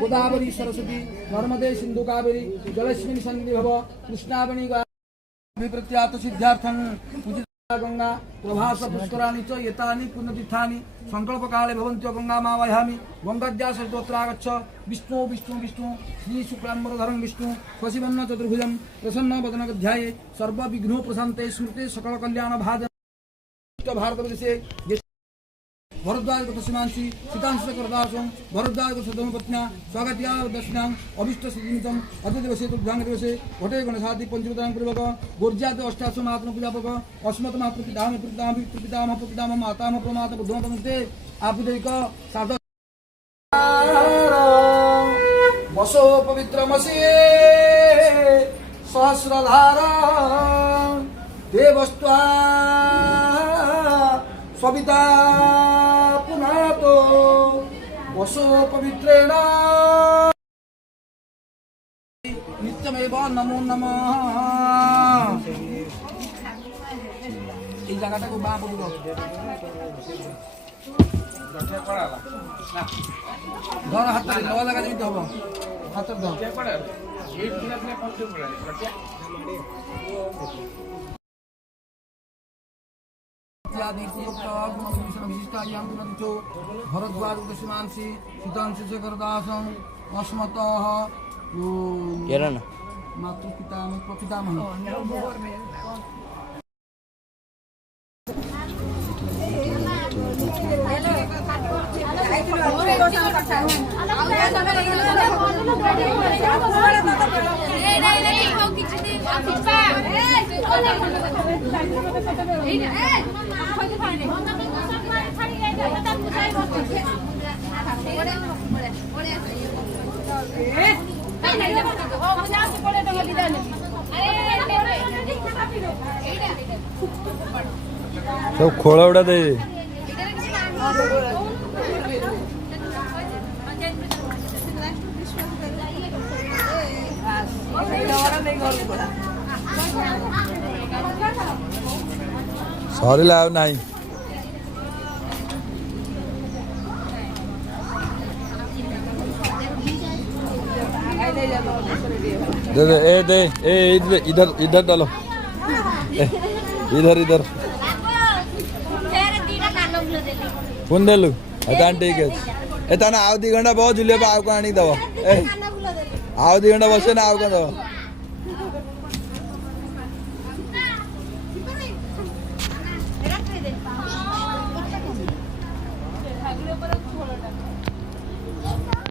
गोदावरी सरस्वती नर्मदे सिंधु कावेरी जलस्मिन् सन्निधि भव कृष्णावणी विप्रत्यात सिद्धार्थं पूजिता गंगा प्रभास पुष्कराणि च एतानि पुण्यतीर्थानि संकल्प काले भवन्त्यो गंगामावाहयामि गंगाद्या सर्वत्रागच्छ विष्णु विष्णु विष्णु श्री शुक्लाम्बरधरं विष्णु शशिवर्ण चतुर्भुजं प्रसन्न वदनध्याये सर्व विघ्नो प्रशान्ते स्मृते सकल कल्याण भाजन भारतवर्षे भरद्वाज सीमांसी सीतांश करदासं भरद्वाज धर्मपत्न्या स्वागत्या दर्शनां अभिष्ट सिद्धिनितं अद्य दिवसे तुभ्यां दिवसे घटे गणेशादि पंचभूतानां पूर्वक गोर्जात अष्टासु महात्म पूजापक अस्मत् महाप्रपितामह पितामह प्रपितामह मातामह प्रमाता बुद्धमतमते आपुदैक साध वसो पवित्रमसि सहस्रधारा देवस्त्वा सविता पुनातो वसो पवित्रेण नित्यमेव नमो नमः এই জায়গাটাকে বা বলবো ধর হাতে নয়া জায়গা যেতে হবে হাতে ধর এই পুরো আপনি পড়তে পড়ে भरद्वाज सीमांसी सीतांशी शेखरदासं अस्मतः मातृपितामह प्रपितामह सब खोला उड़ा दे सॉरी लाव नहीं दे दे इधर इधर डालो इधर इधर फोन दे लू ठीक है एता ना आव 2 घंटा बहुत झुले आव को आनी दवा आव 2 घंटा बसे ना आव का दवा